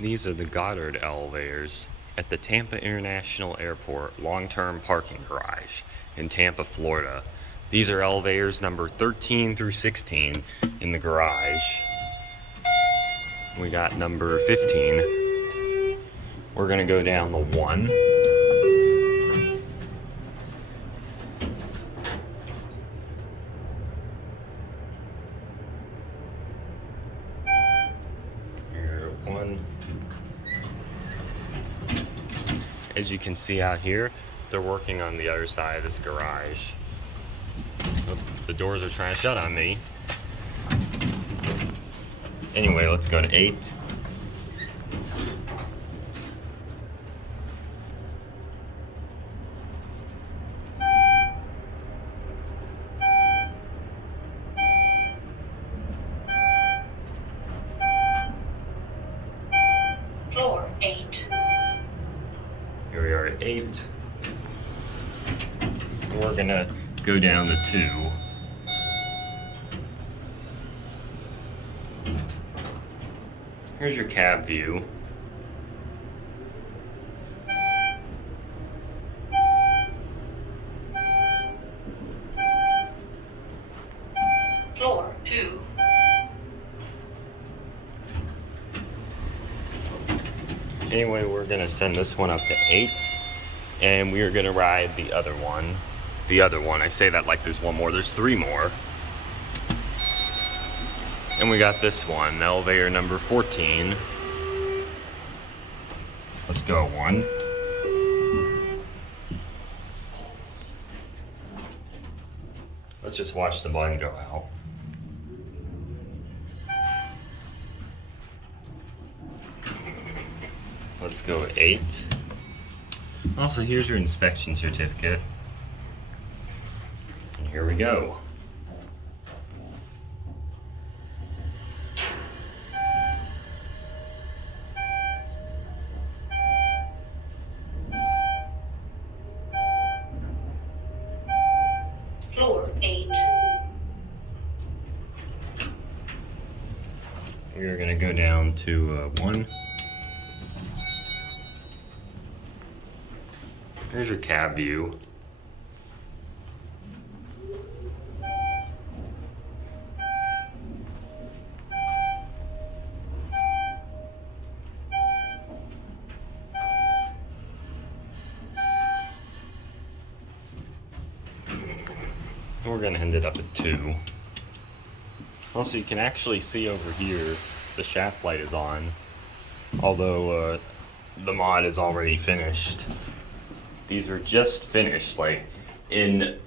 These are the Goddard elevators at the Tampa International Airport long-term parking garage in Tampa, Florida. These are elevators number 13 through 16 in the garage. We got number 15. We're gonna go down the 1. Here, 1. As you can see out here, they're working on the other side of this garage. Oh, the doors are trying to shut on me. Anyway, let's go to 8. Floor 8. Here we are at 8. We're gonna go down to 2. Here's your cab view. Floor 2. Anyway, we're gonna send this one up to 8, and we are gonna ride the other one. I say that like there's one more, there's 3 more. And we got this one, elevator number 14. Let's go 1. Let's just watch the button go out. Let's go 8. Also, here's your inspection certificate. And here we go. Floor 8. We are gonna go down to 1. There's your cab view. We're gonna end it up at 2. Also, you can actually see over here the shaft light is on, although the mod is already finished. These were just finished like in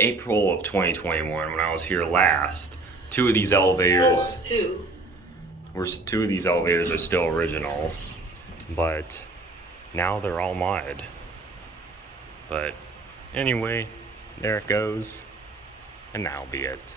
April of 2021 when I was here last. 2 of these elevators Floor 2. 2 of these elevators are still original, but now they're all mod. But anyway, there it goes, and that'll be it.